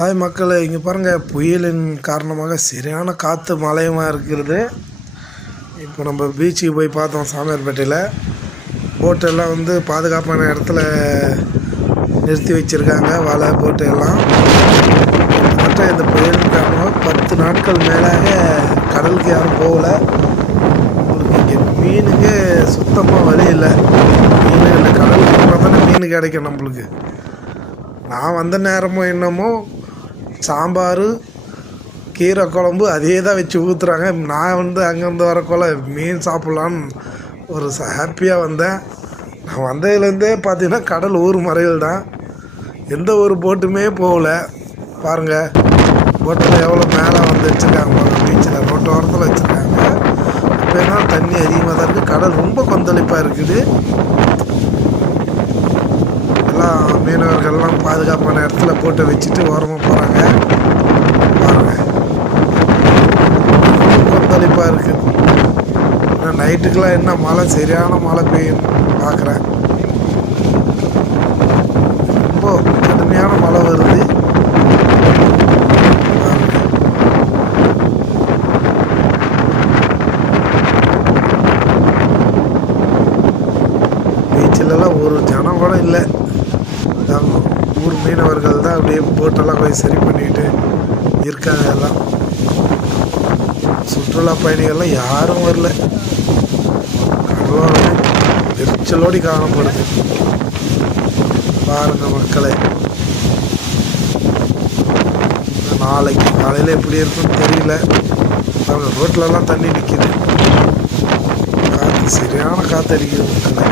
Hi மக்களே, இங்கே பாருங்கள், புயலின் காரணமாக சரியான காற்று மழையுமா இருக்கிறது. இப்போ நம்ம பீச்சுக்கு போய் பார்த்தோம். சாமியார்பேட்டையில் போட்டெல்லாம் வந்து பாதுகாப்பான இடத்துல நிறுத்தி வச்சுருக்காங்க. வலை போட்டு எல்லாம் மட்டும் இந்த புயலின் காரணமாக 10 நாட்கள் மேலாக கடலுக்கு யாரும் போகலை. இங்கே மீனுக்கு சுத்தமாக வழி இல்லை. மீன் இந்த கடலுக்கு போனால் தானே மீன் கிடைக்கும் நம்மளுக்கு. நான் வந்த நேரமும் என்னமோ சாம்பார் கீரை குழம்பு அதே தான் வச்சு ஊற்றுறாங்க. நான் வந்து அங்கேருந்து வரக்குள்ள மீன் சாப்பிட்லான்னு ஒரு ஹாப்பியாக வந்தேன். நான் வந்ததுலேருந்தே பார்த்தீங்கன்னா கடல் ஊர் மறைகள் தான். எந்த ஒரு போட்டுமே போகல. பாருங்கள், போட்டில் எவ்வளோ மேலே வந்து வச்சுருக்காங்க. பீச்சில் ரோட்டு ஓரத்தில் வச்சுருக்காங்க. அப்போனா தண்ணி அதிகமாக தான் இருக்குது. கடல் ரொம்ப கொந்தளிப்பாக இருக்குது. எல்லாம் மீனவர்கள்லாம் பாதுகாப்பான இடத்துல போட்டு வச்சுட்டு ஓரமாக போகிறாங்க. பாருங்கள், கொந்தளிப்பாக இருக்குது. ஆனால் நைட்டுக்கெலாம் என்ன மழை, சரியான மழை பெய்யும் பார்க்குறேன். ரொம்ப கடுமையான மழை வருது. பீச்சிலலாம் ஒரு ஜனம் கூட இல்லை. ஊர் மீனவர்கள் தான் அப்படியே போட்டெல்லாம் போய் சரி பண்ணிக்கிட்டு இருக்காங்க. எல்லாம் சுற்றுலா பயணிகள்லாம் யாரும் வரல. கடலோட எரிச்சலோடி காணப்படுது. பாருங்க மக்களே, நாளைக்கு காலையில் எப்படி இருக்குன்னு தெரியல. பாருங்க, ரோட்லலாம் தண்ணி நிற்கிது. காற்று சரியான காற்று அடிக்குது மக்களே.